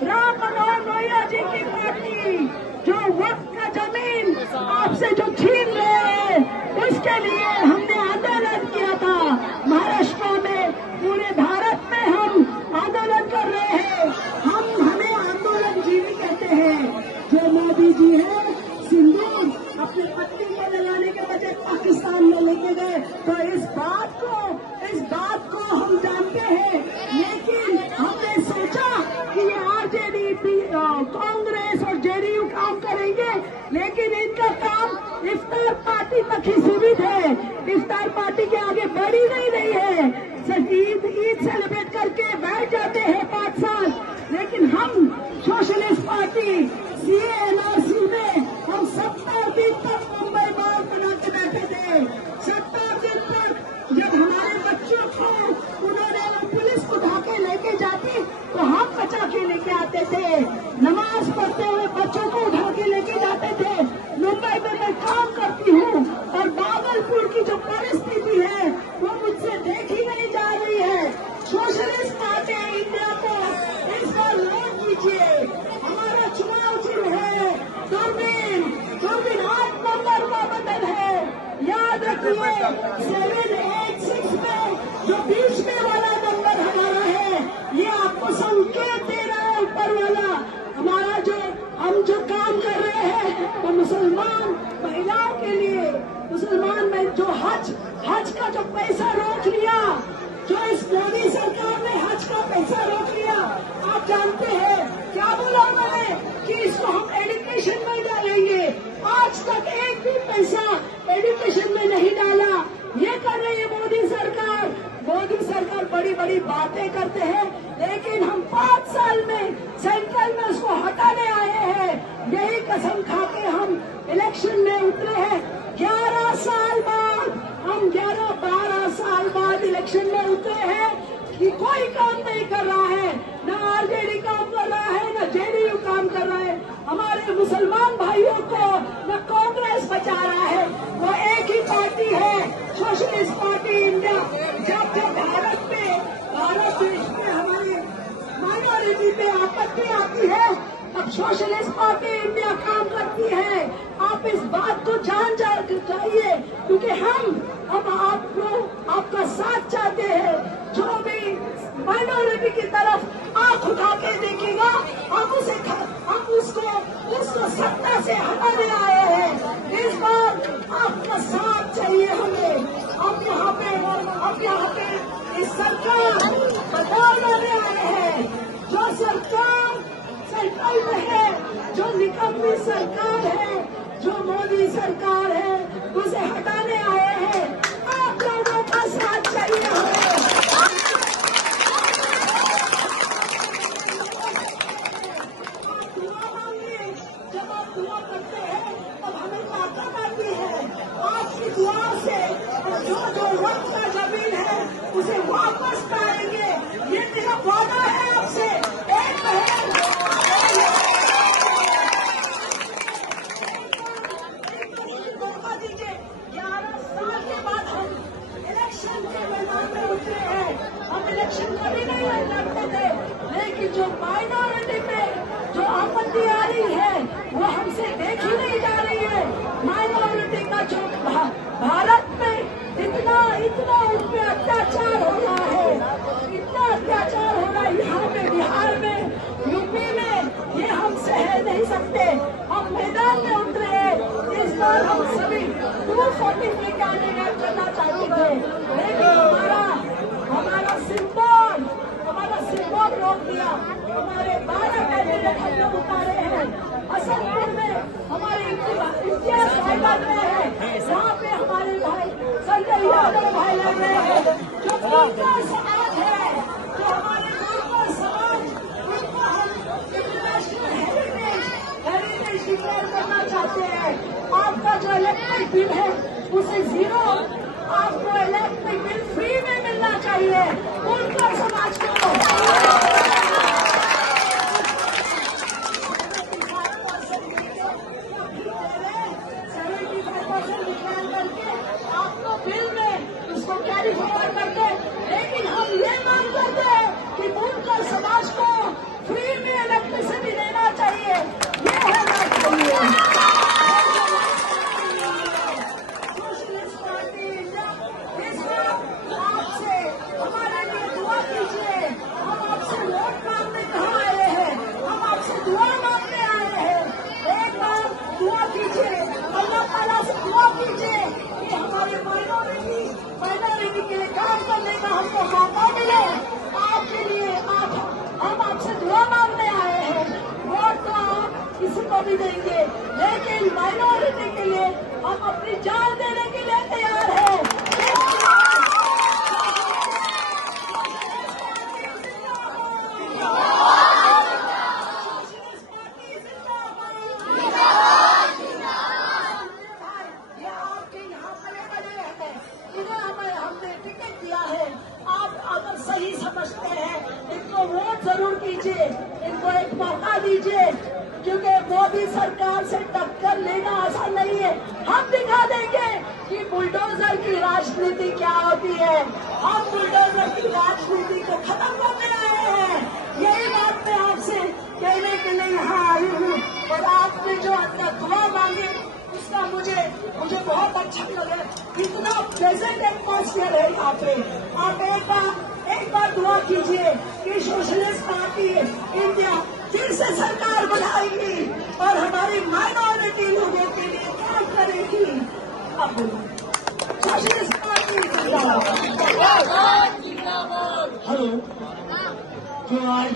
राम मनोहर लोहिया जी की पार्टी जो वक्त का जमीन आपसे जो छीन रहे हैं, उसके लिए हमने आंदोलन किया था। महाराष्ट्र में, पूरे भारत में हम आंदोलन कर रहे हैं। हमें आंदोलन जीवी कहते हैं। जो मोदी जी है, सिंदूर अपने पत्नी को लगाने के बजाय पाकिस्तान में लेके गए, तो इस बात को हम जानते हैं। लेकिन हमने सोचा कि ये आरजेडी, कांग्रेस और जेडीयू काम करेंगे, लेकिन इनका काम इफ्तार पार्टी तक ही सीमित है। इफ्तार पार्टी के आगे बढ़ी नहीं रही है। सिर्फ ईद सेलिब्रेट करके बैठ जाते हैं 5 साल। लेकिन हम सोशलिस्ट पार्टी सीए एनआरसी में हम 70 दिन तक मुंबई बार बना के बैठे थे। 70 दिन तक जब हमारे बच्चों को उन्होंने पुलिस उठा के लेके जाती, तो हम बचा के लेके आते थे। नमाज पढ़ते हुए बच्चों को उठा के लेके जाते थे। मुंबई में मैं काम करती हूँ और भागलपुर की जो परिस्थिति है वो मुझसे देखी नहीं जा रही है। सोशलिस्ट पार्टी इंडिया को इस बार वोट दीजिए। हमारा चुनाव चिन्ह है दूरबीन। 8 नंबर का बटन है, याद रखिए। 786 में जो बीच में वाला नंबर हमारा है, ये आपको संकेत दे रहा है ऊपर वाला। हमारा हम जो काम कर रहे हैं वो मुसलमान महिलाओं के लिए, मुसलमान में जो हज का जो पैसा रोक लिया, जो इस मोदी सरकार ने हज का पैसा रोक लिया, आप जानते हैं क्या बोला उन्होंने कि इसको हम एजुकेशन में डालेंगे। आज तक एक भी पैसा एजुकेशन में नहीं डाला। ये कर रही है मोदी सरकार। मोदी सरकार बड़ी बड़ी बातें करते हैं, लेकिन हम 5 साल में सेंट्रल में उसको हटाने आए हैं। यही कसम खा के हम इलेक्शन में उतरे हैं। 11 साल बाद, हम 11-12 साल बाद इलेक्शन में उतरे हैं कि कोई काम नहीं कर रहा है। न आरजेडी काम कर रहा है, न जेडीयू काम कर रहा है। हमारे मुसलमान भाइयों को न कांग्रेस बचा रहा है। वो एक ही पार्टी है, सोशलिस्ट पार्टी इंडिया। जब भारत देश में हमारे माइनॉरिटी पे आपत्ति आती है, अब सोशलिस्ट पार्टी इंडिया काम करती है। आप इस बात को जान चाहिए, क्योंकि हम आपका साथ चाहते हैं। जो भी माइनॉरिटी की तरफ आंख उठा के देखेगा, हम उसको सत्ता से हटाने आए हैं। इस बार आपका साथ चाहिए हमें। हम यहाँ पे इस सरकार बदलाव लाने आए हैं। जो सरकार सेंट्रल में है, जो निकम्मी सरकार है, जो मोदी सरकार है, उसे हटाने आए हैं। आप लोगों का साथ चाहिए हमें। आप दुआ मांगिए। जब आप दुआ करते हैं तब हमें ताकत आती है। आपकी दुआ से जो वक्त का जमीन है उसे वापस पाएंगे। ये मेरा वादा है आपसे। एक मौका दीजिए। 11 साल के बाद हम इलेक्शन के मैदान में उतरे हैं। हम इलेक्शन कभी नहीं लड़ते थे, लेकिन जो माइनॉरिटी पे जो आपत्ति आ रही है वो हमसे देखी नहीं जा रही है। माइनॉरिटी का जो भारत में इतना उन पे अत्याचार हो रहा है, इतना अत्याचार हो रहा है यहाँ पे, बिहार में, यूपी में, ये हम सह नहीं सकते। हम मैदान में उतरे हैं। इस बार हम सभी 243 कैंडिडेट करना चाहते थे, लेकिन हमारा सिंबल रोक दिया। हमारे 12 कैंडिडेट हम लोग उतारे हैं। हसनपुर में हमारे इम्तियाज मैदान में है, वहाँ पे हमारे भाई संजय यादव भाई लग रहे हैं। जो बुनकर समाज है, जो हमारे बुनकर समाज, उनको हम इंटरनेशनल हेरिटेज डिक्लेयर करना चाहते हैं। आपका जो इलेक्ट्रिक बिल है उसे 0, आपको इलेक्ट्रिक बिल फ्री में मिलना चाहिए बुनकर समाज को। लेकिन हम ये मांग करते हैं कि बुनकर समाज को फ्री में इलेक्ट्रिक को मौका मिले आपके लिए, हम आपसे दुआ मांगने आए हैं। वोट तो आप किसी को भी देंगे, लेकिन माइनॉरिटी के लिए हम अपनी जान देने के लिए तैयार हैं। हमने टिकट दिया है, आप अगर सही समझते हैं इनको वोट जरूर कीजिए, इनको एक मौका दीजिए, क्योंकि मोदी सरकार से टक्कर लेना आसान नहीं है। हम दिखा देंगे कि बुलडोजर की राजनीति क्या होती है। हम बुलडोजर की राजनीति को खत्म करने आए हैं। यही बात मैं आपसे कहने के लिए यहाँ आई हूँ। और आपने जो अंदर दुआ मांगी उसका मुझे बहुत अच्छा लगा। इतना प्लेजेंट एटमॉस्फेयर है यहाँ पे। आप एक बार दुआ कीजिए कि सोशलिस्ट पार्टी इंडिया फिर से सरकार बनाएगी और हमारी माइनॉरिटी लोगों के लिए काम करेगी। अब सोशलिस्ट पार्टी जिंदाबाद। हेलो, जो आज